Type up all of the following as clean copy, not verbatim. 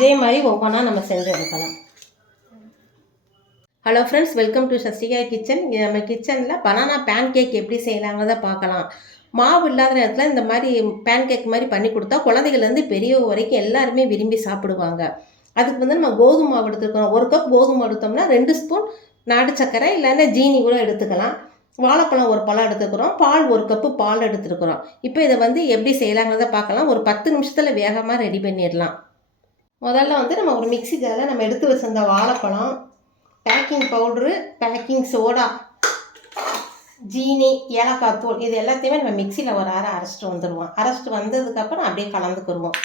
இதே மாதிரி ஒவ்வொன்றா நம்ம செஞ்சு எடுக்கலாம். Hello friends, welcome to Sastika kitchen. நம்ம கிச்சனில் பனானா பேன் கேக் எப்படி செய்யலாங்கிறத பார்க்கலாம். மாவு இல்லாத நேரத்தில் இந்த மாதிரி பேன் கேக் மாதிரி பண்ணி கொடுத்தா குழந்தைகள்லேருந்து பெரியவங்க வரைக்கும் எல்லாருமே விரும்பி சாப்பிடுவாங்க. அதுக்கு வந்து நம்ம கோதுமை மாவு எடுத்துக்கிறோம். 1 கப் கோதுமை எடுத்தோம்னா 2 ஸ்பூன் நாட்டு சர்க்கரை இல்லைன்னா ஜீனி கூட எடுத்துக்கலாம். வாழைப்பழம் 1 பழம் எடுத்துக்கிறோம். பால் 1 கப்பு பால் எடுத்துருக்குறோம். இப்போ இதை வந்து எப்படி செய்யலாங்கிறத பார்க்கலாம். ஒரு 10 நிமிஷத்தில் வேகமாக ரெடி பண்ணிடலாம். முதல்ல வந்து நம்ம ஒரு மிக்ஸி ஜாரில் நம்ம எடுத்து வச்சிருந்த வாழைப்பழம், பேக்கிங் பவுட்ரு, பேக்கிங் சோடா, ஜீனி, ஏலக்காய் தூள் இது எல்லாத்தையுமே நம்ம மிக்சியில் ஒரு அரை அரைச்சிட்டு வந்துடுவோம். அரைச்சிட்டு வந்ததுக்கப்புறம் அப்படியே கலந்துக்கிடுவோம்.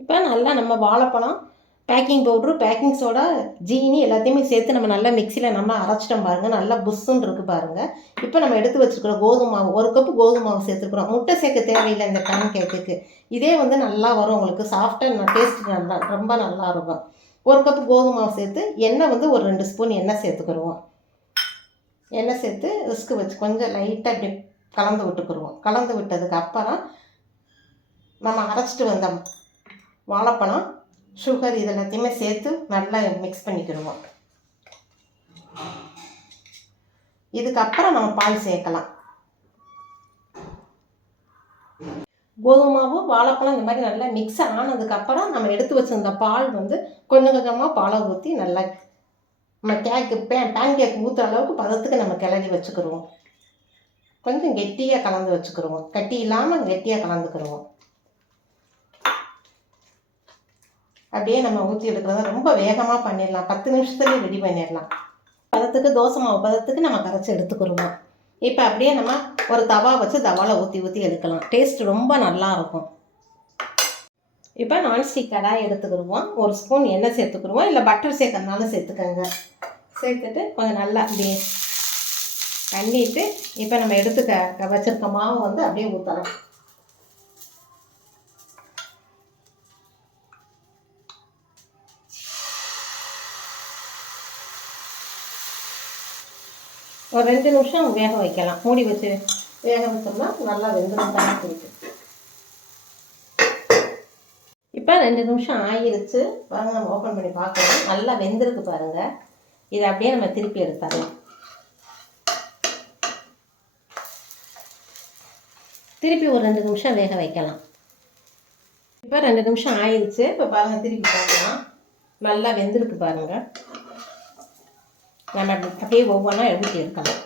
இப்போ நல்லா நம்ம வாழைப்பழம், பேக்கிங் பவுட்ரு, பேக்கிங் சோடா, ஜீனி எல்லாத்தையுமே சேர்த்து நம்ம நல்லா மிக்சியில் நம்ம அரைச்சிட்டோம் பாருங்கள். நல்லா புஷ்ஷுன்னு இருக்குது பாருங்கள். இப்போ நம்ம எடுத்து வச்சுருக்கிற கோதுமை மாவு 1 கப்பு கோதுமை மாவு சேர்த்துக்கிறோம். முட்டை சேர்க்க தேவையில்லை இந்த பேன் கேக்குக்கு. இதே வந்து நல்லா வரும் உங்களுக்கு, சாஃப்டாக டேஸ்ட் நல்லா ரொம்ப நல்லா இருக்கும். 1 கப்பு கோதுமை மாவு சேர்த்து எண்ணெய் வந்து ஒரு 2 ஸ்பூன் எண்ணெய் சேர்த்துக்கிடுவோம். எண்ணெய் சேர்த்து ரிஸ்க்கு வச்சு கொஞ்சம் லைட்டாக இப்படி கலந்து விட்டுக்கிடுவோம். கலந்து விட்டதுக்கு அப்புறம் நம்ம அரைச்சிட்டு வந்த வாழைப்பழம், சுகர் இது எல்லாத்தையுமே சேர்த்து நல்லா மிக்ஸ் பண்ணிக்கிடுவோம். இதுக்கப்புறம் நம்ம பால் சேர்க்கலாம். கோதுமை மாவு, வாழைப்பழம் இந்த மாதிரி நல்லா மிக்ஸ் ஆனதுக்கப்புறம் நம்ம எடுத்து வச்சிருந்த பால் வந்து கொஞ்சம் கொஞ்சமாக பாலை ஊற்றி நல்லா நம்ம பேன் கேக் ஊற்றுற அளவுக்கு பதத்துக்கு நம்ம கிளறி வச்சுக்கிடுவோம். கொஞ்சம் கெட்டியாக கலந்து வச்சுக்கிடுவோம். கட்டி இல்லாமல் கெட்டியாக கலந்துக்கிடுவோம். அப்படியே நம்ம ஊற்றி எடுக்கிறத ரொம்ப வேகமாக பண்ணிடலாம். 10 நிமிஷத்துலேயே ரெடி பண்ணிடலாம். பதத்துக்கு தோசை மாவு பதத்துக்கு நம்ம கரைச்சி எடுத்துக்கிடுவோம். இப்போ அப்படியே நம்ம ஒரு தவா வச்சு தவாவில் ஊற்றி எடுக்கலாம். டேஸ்ட் ரொம்ப நல்லாயிருக்கும். இப்போ நான்ஸ்டிக் கடாய் எடுத்துக்கிடுவோம். 1 ஸ்பூன் எண்ணெய் சேர்த்துக்கிடுவோம். இல்லை பட்டர் சேர்க்கறதுனாலும் சேர்த்துக்கோங்க. சேர்த்துட்டு கொஞ்சம் நல்லா அப்படியே பண்ணிட்டு இப்போ நம்ம எடுத்து வச்சுருக்க மாவு வந்து அப்படியே ஊற்றலாம். ஒரு 2 நிமிஷம் வேக வைக்கலாம். மூடி வச்சு வேக வச்சோம்னா நல்லா வெந்துடும். தண்ணி குடிக்கும். இப்போ 2 நிமிஷம் ஆகிருச்சு பாருங்கள். நம்ம ஓப்பன் பண்ணி பார்க்கலாம். நல்லா வெந்திருக்கு பாருங்கள். இதை அப்படியே நம்ம திருப்பி எடுத்துடலாம். திருப்பி ஒரு 2 நிமிஷம் வேக வைக்கலாம். இப்போ 2 நிமிஷம் ஆயிடுச்சு. இப்போ பாருங்கள், திருப்பி பார்க்கலாம். நல்லா வெந்திருக்கு பாருங்கள். நம்ம அப்படியே ஒவ்வொன்றா எடுத்து எடுக்கலாம்.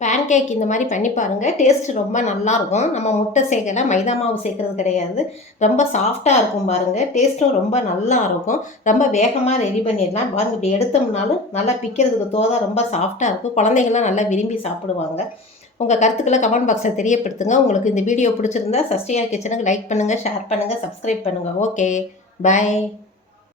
பேன் கேக் இந்த மாதிரி பண்ணி பாருங்கள். டேஸ்ட் ரொம்ப நல்லாயிருக்கும். நம்ம முட்டை சேர்க்கல, மைதா மாவு சேர்க்குறது கிடையாது. ரொம்ப சாஃப்டாக இருக்கும் பாருங்கள். டேஸ்ட்டும் ரொம்ப நல்லா இருக்கும். ரொம்ப வேகமாக ரெடி பண்ணிடலாம் பாருங்கள். இப்படி எடுத்தோம்னாலும் நல்லா பிக்கிறதுக்கு தோதா ரொம்ப சாஃப்டாக இருக்கும். குழந்தைங்கள்லாம் நல்லா விரும்பி சாப்பிடுவாங்க. உங்கள் கருத்துக்களை கமெண்ட் பாக்ஸில் தெரியப்படுத்துங்க. உங்களுக்கு இந்த வீடியோ பிடிச்சிருந்தா சஸ்டிகா கிச்சனுக்கு லைக் பண்ணுங்கள், ஷேர் பண்ணுங்கள், சப்ஸ்கிரைப் பண்ணுங்கள். ஓகே, பாய்.